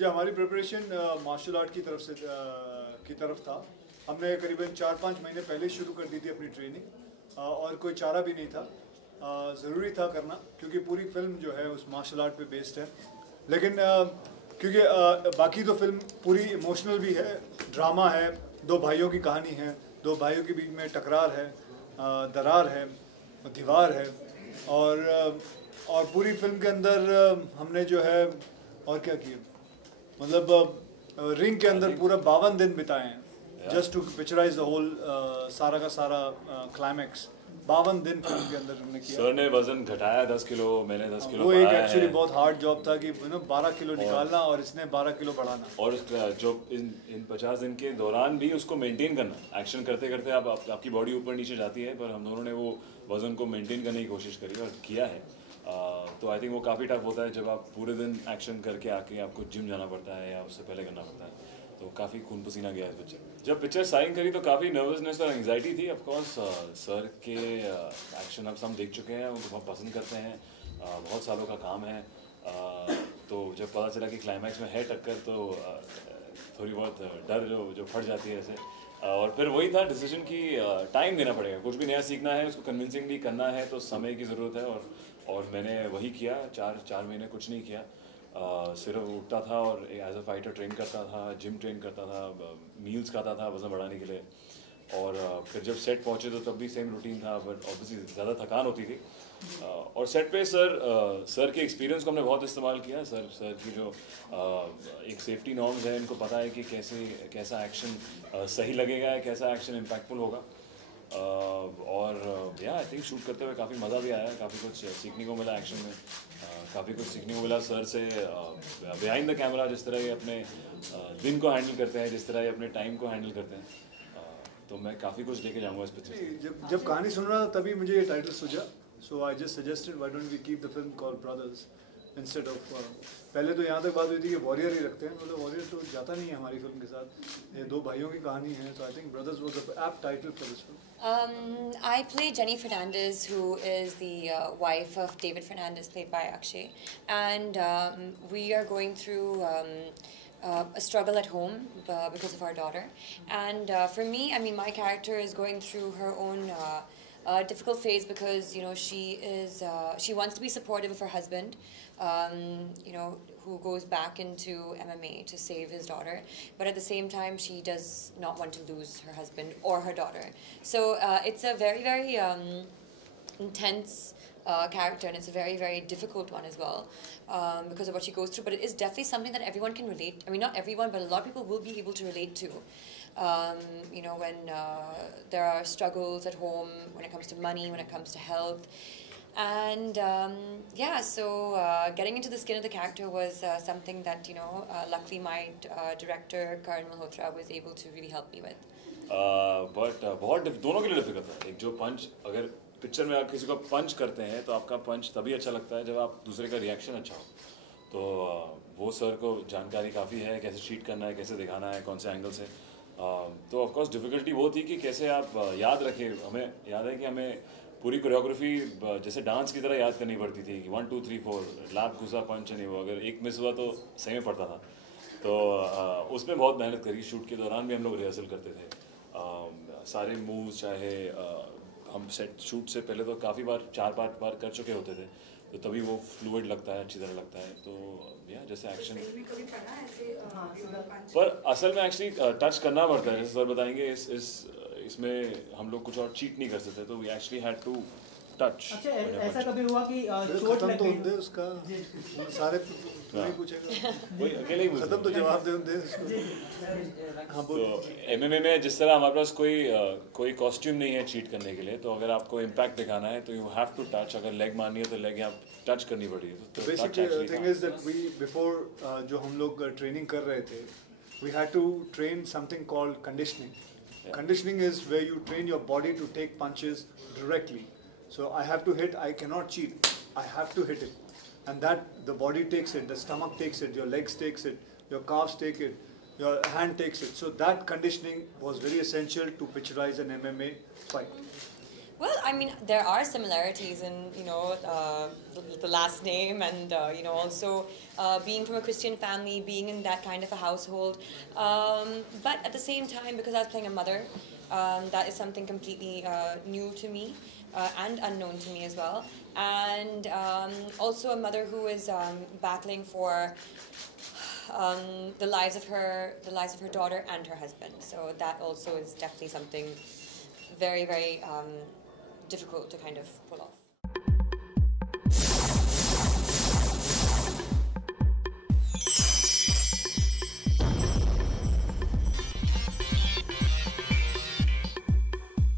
जी हमारी preparation martial art की तरफ था। हमने करीबन 4-5 महीने पहले शुरू कर दी थी अपनी ट्रेनिंग, और कोई चारा भी नहीं था। ज़रूरी था करना क्योंकि पूरी फिल्म जो है उस मार्शल आर्ट पे बेस्ड है। लेकिन क्योंकि बाकी तो फिल्म पूरी इमोशनल भी है, ड्रामा है, दो भाइयों की कहानी है, दो भाइयों के बीच में टकरार है, दरार है, दीवार है, और पूरी फिल्म के अंदर हमने जो है और क्या किया, मतलब रिंग के अंदर पूरा 52 दिन बिताए हैं just to picturize the whole सारा का सारा क्लाइमैक्स। 52 दिन फिल्म के अंदर हमने किया। सर ने वजन घटाया 10 किलो, मैंने 10 किलो वो एक बढ़ाया एक्चुअली है। बहुत हार्ड जॉब था कि 12 किलो निकालना और इसने 12 किलो बढ़ाना। और जो इन 50 दिन के दौरान भी उसको मेंटेन करना, एक्शन करते करते आपकी बॉडी ऊपर नीचे जाती है, पर हम दोनों ने वो वजन को मेंटेन करने की कोशिश करी और किया है। तो आई थिंक वो काफ़ी टफ होता है जब आप पूरे दिन एक्शन करके आके आपको जिम जाना पड़ता है या उससे पहले करना पड़ता है। तो काफ़ी खून पसीना गया है पिक्चर। जब पिक्चर साइन करी तो काफ़ी नर्वसनेस और एंग्जाइटी थी। ऑफकोर्स सर के एक्शन अब हम देख चुके हैं, उनको बहुत पसंद करते हैं, बहुत सालों का काम है। तो जब पता चला कि क्लाइमैक्स में है टक्कर तो थोड़ी बहुत डर जो फट जाती है ऐसे। और फिर वही था डिसीजन कि टाइम देना पड़ेगा, कुछ भी नया सीखना है, उसको कन्विंसिंगली करना है तो समय की ज़रूरत है। और मैंने वही किया। चार महीने कुछ नहीं किया, सिर्फ उठता था और एज अ फाइटर ट्रेन करता था, जिम ट्रेन करता था, मील्स खाता था वज़न बढ़ाने के लिए। और फिर जब सेट पहुँचे तो तब भी सेम रूटीन था, बट ऑब्वियसली ज़्यादा थकान होती थी। और सेट पे सर के एक्सपीरियंस को हमने बहुत इस्तेमाल किया। सर की जो एक सेफ्टी नॉर्म्स है, इनको पता है कि कैसा एक्शन सही लगेगा, कैसा एक्शन इम्पैक्टफुल होगा। और या आई थिंक शूट करते हुए काफ़ी मज़ा भी आया, काफ़ी कुछ सीखने को मिला एक्शन में, काफ़ी कुछ सीखने को मिला सर से बिहाइंड द कैमरा, जिस तरह ये अपने दिन को हैंडल करते हैं, जिस तरह ये अपने टाइम को हैंडल करते हैं। तो मैं काफ़ी कुछ लेके जाऊँगा इस पिक्चर से। जब कहानी सुन रहा था तभी मुझे ये टाइटल सूझा, so I just suggested why don't we keep the film called brothers instead of. पहले तो यहाँ तक बात हुई थी कि वॉरियर ही रखते हैं, मतलब वॉरियर तो जाता नहीं है हमारी फिल्म के साथ, ये दो भाइयों की कहानी है, so I think Brothers was the apt title for this film. I play Jenny Fernandez, who is the wife of David Fernandez, played by Akshay, and we are going through a struggle at home because of our daughter. And for me, I mean, my character is going through her own difficult phase because she wants to be supportive of her husband, who goes back into MMA to save his daughter, but at the same time she does not want to lose her husband or her daughter. So it's a very, very intense character, and it's a very, very difficult one as well, because of what she goes through. But it is definitely something that everyone can relate. I mean, not everyone, but a lot of people will be able to relate to. When there are struggles at home, when it comes to money, when it comes to health. And so getting into the skin of the character was something that, luckily my director, Karan Malhotra, was able to really help me with. But बहुत दोनों के लिए difficult था। एक जो पंच, अगर picture में आप किसी को पंच करते हैं तो आपका पंच तभी अच्छा लगता है जब आप दूसरे का रिएक्शन अच्छा हो। तो वो सर को जानकारी काफ़ी है, कैसे ट्रीट करना है, कैसे दिखाना है, कौन से एंगल से। तो ऑफकोर्स डिफ़िकल्टी वो थी कि कैसे आप याद रखें। हमें याद है कि हमें पूरी कोरियोग्राफी जैसे डांस की तरह याद करनी पड़ती थी कि 1 2 3 4 लात घुसा पंच नहीं, वो अगर एक मिस हुआ तो सही में पड़ता था। तो उसमें बहुत मेहनत करी। शूट के दौरान भी हम लोग रिहर्सल करते थे, सारे मूव्स, चाहे हम सेट शूट से पहले तो काफ़ी बार 4-5 बार कर चुके होते थे, तो तभी वो फ्लूइड लगता है, अच्छी तरह लगता है। तो या जैसे एक्शन पर असल में एक्चुअली टच करना पड़ता है, जैसे सर बताएंगे। इसमें हम लोग कुछ और चीट नहीं कर सकते, तो we actually had to touch. अच्छा, ऐसा कभी हुआ कि चोट खत्म लग तो गई? होंगे उसका, सारे नहीं पूछेगा, वही अकेले ही खत्म तो जवाब दे उसको। हाँ तो एमएमए में जिस तरह हमारे पास कोई कॉस्ट्यूम नहीं है चीट करने के लिए, तो अगर आपको इम्पैक्ट दिखाना है तो यू हैव टू टच। अगर लेग मारनी है तो लेग यहाँ टच करनी पड़ेगी। तो basically thing is that we before जो हम लोग ट्रेनिंग कर रहे थे, we had to train something called conditioning. Conditioning is where you train your body to take punches directly. So I have to hit, I cannot cheat, I have to hit it. And that the body takes it, the stomach takes it, your legs takes it, your calves take it, your hand takes it. So that conditioning was very essential to picturize an MMA fight. Well, I mean, there are similarities in, the last name and, also being from a Christian family, being in that kind of a household. But at the same time, because I was playing a mother, that is something completely new to me and unknown to me as well. And also a mother who is battling for the lives of her daughter and her husband. So that also is definitely something very, very difficult to kind of pull off.